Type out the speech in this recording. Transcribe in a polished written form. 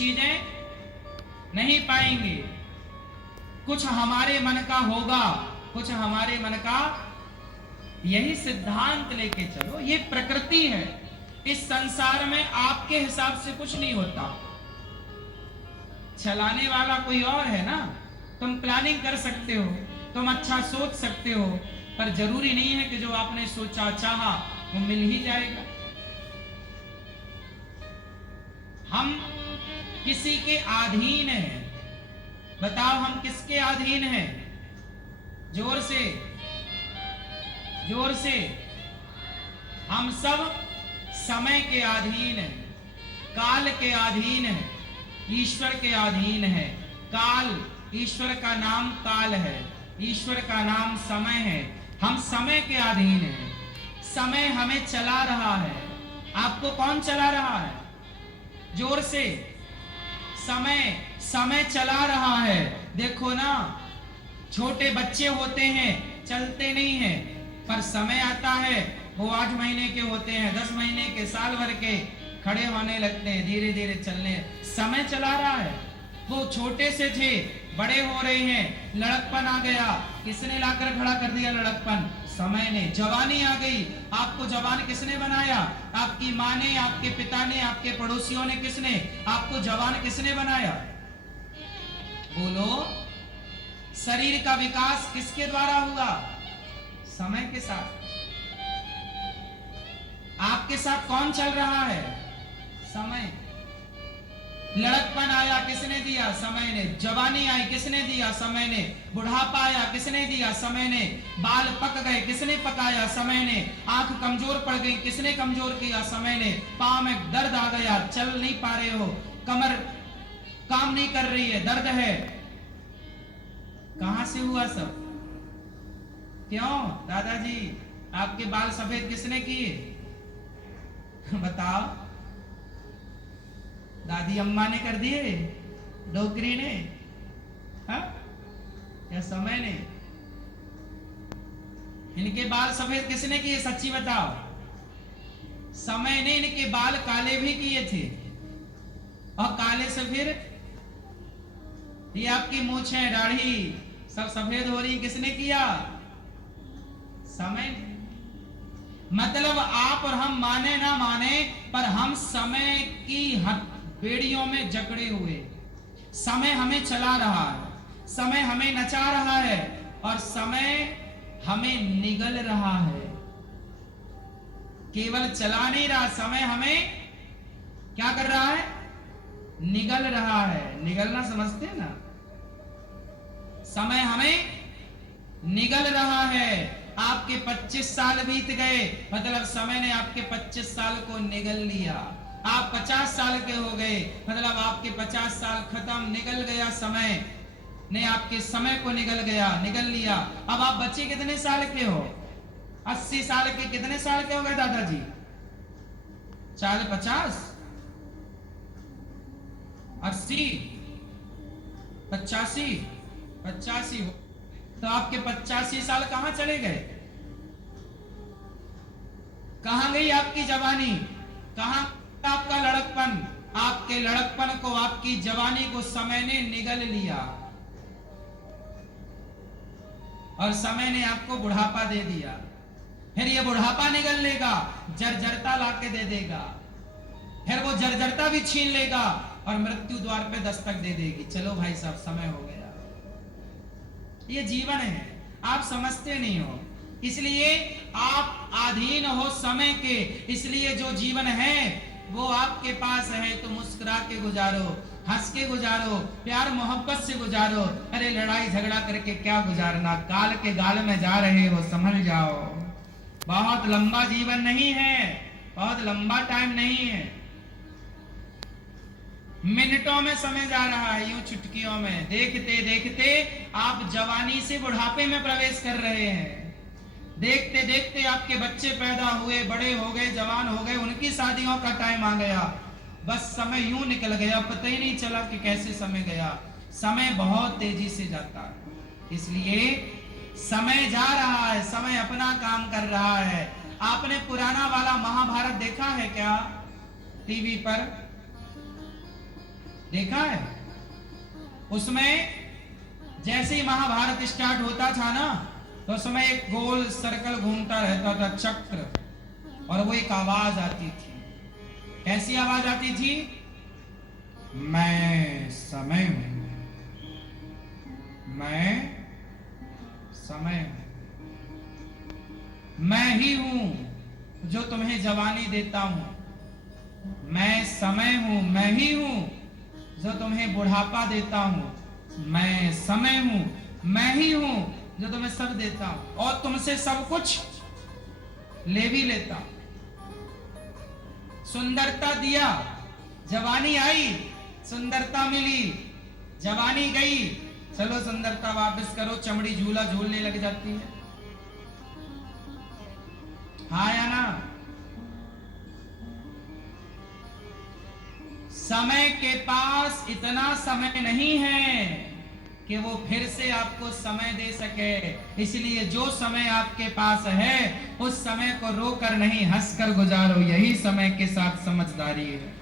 चीजें नहीं पाएंगे। कुछ हमारे मन का होगा, कुछ हमारे मन का, यही सिद्धांत लेके चलो। ये प्रकृति है, इस संसार में आपके हिसाब से कुछ नहीं होता, चलाने वाला कोई और है ना। तुम प्लानिंग कर सकते हो, तुम अच्छा सोच सकते हो, पर जरूरी नहीं है कि जो आपने सोचा चाहा वो मिल ही जाएगा। हम किसी के अधीन हैं। बताओ हम किसके अधीन हैं? जोर से, जोर से। हम सब समय के अधीन हैं, काल के अधीन हैं, ईश्वर के अधीन है। काल, ईश्वर का नाम काल है, ईश्वर का नाम समय है। हम समय के अधीन हैं। समय हमें चला रहा है। आपको कौन चला रहा है? जोर से। समय, समय चला रहा है। देखो ना, छोटे बच्चे होते हैं, चलते नहीं हैं, पर समय आता है वो 8 महीने के होते हैं, 10 महीने के, साल भर के, खड़े होने लगते हैं, धीरे धीरे चलने। समय चला रहा है। वो छोटे से थे, बड़े हो रहे हैं, लड़कपन आ गया, किसने लाकर खड़ा कर दिया लड़कपन? समय ने। जवानी आ गई, आपको जवान किसने बनाया? आपकी माँ ने, आपके पिता ने, आपके पड़ोसियों ने, किसने? आपको जवान किसने बनाया? बोलो। शरीर का विकास किसके द्वारा हुआ? समय के साथ। आपके साथ कौन चल रहा है? समय। लड़कपन आया, किसने दिया? समय ने। जवानी आई, किसने दिया? समय ने। बुढ़ापा आया, किसने दिया? समय ने। बाल पक गए, किसने पकाया? समय ने। आंख कमजोर पड़ गई, किसने कमजोर किया? समय ने। पांव में दर्द आ गया, चल नहीं पा रहे हो, कमर काम नहीं कर रही है, दर्द है। कहां से हुआ सब? क्यों दादाजी आपके बाल सफेद किसने किए? बताओ। दादी अम्मा ने कर दिए? डोकरी ने? हाँ? या समय ने? इनके बाल सफेद किसने किए? सच्ची बताओ। समय ने इनके बाल काले भी किए थे, और काले से फिर ये आपकी मूछें, दाढ़ी सब सफेद हो रही, किसने किया? समय ने। मतलब आप और हम माने ना माने, पर हम समय की बेड़ियों में जकड़े हुए। समय हमें चला रहा है, समय हमें नचा रहा है, और समय हमें निगल रहा है। केवल चला नहीं रहा, समय हमें क्या कर रहा है? निगल रहा है। निगलना समझते हैं ना? समय हमें निगल रहा है। आपके 25 साल बीत गए, मतलब समय ने आपके 25 साल को निगल लिया। आप 50 साल के हो गए, मतलब आपके 50 साल खत्म, निगल गया। समय ने आपके समय को निगल गया, निगल लिया। अब आप बच्चे कितने साल के हो? 80 साल के। कितने साल के हो गए दादाजी? 50, 80, 85 हो तो आपके 85 साल कहां चले गए? कहां गई आपकी जवानी? कहां आपका लड़कपन? आपके लड़कपन को, आपकी जवानी को समय ने निगल लिया, और समय ने आपको बुढ़ापा दे दिया। फिर ये बुढ़ापा निगल लेगा, जर्जरता लाके दे देगा, फिर वो जर्जरता भी छीन लेगा, और मृत्यु द्वार पे दस्तक दे देगी। चलो भाई साहब, समय हो गया। ये जीवन है, आप समझते नहीं हो, इसलिए आप अधीन हो समय के। इसलिए जो जीवन है वो आपके पास है तो मुस्कुरा के गुजारो, हंस के गुजारो, प्यार मोहब्बत से गुजारो। अरे लड़ाई झगड़ा करके क्या गुजारना? काल के गाल में जा रहे हो, समझ जाओ। बहुत लंबा जीवन नहीं है, बहुत लंबा टाइम नहीं है। मिनटों में समय जा रहा है, यूं चुटकियों में। देखते देखते आप जवानी से बुढ़ापे में प्रवेश कर रहे हैं। देखते देखते आपके बच्चे पैदा हुए, बड़े हो गए, जवान हो गए, उनकी शादियों का टाइम आ गया। बस समय यूं निकल गया, पता ही नहीं चला कि कैसे समय गया। समय बहुत तेजी से जाता है, इसलिए समय जा रहा है, समय अपना काम कर रहा है। आपने पुराना वाला महाभारत देखा है क्या टीवी पर? देखा है? उसमें जैसे ही महाभारत स्टार्ट होता था ना, तो उसमें एक गोल सर्कल घूमता रहता था, चक्र, और वो एक आवाज आती थी। कैसी आवाज आती थी? मैं समय हूं, मैं समय हूं, मैं ही हूं जो तुम्हें जवानी देता हूं, मैं समय हूं, मैं ही हूं जो तुम्हें बुढ़ापा देता हूं, मैं समय हूं, मैं ही हूं जो तुम्हें सब देता हूं और तुमसे सब कुछ ले भी लेता हूं। सुंदरता दिया, जवानी आई, सुंदरता मिली, जवानी गई, चलो सुंदरता वापस करो, चमड़ी झूला झूलने लग जाती है। हाँ या ना? समय के पास इतना समय नहीं है कि वो फिर से आपको समय दे सके, इसलिए जो समय आपके पास है उस समय को रोकर नहीं, हंसकर गुजारो, यही समय के साथ समझदारी है।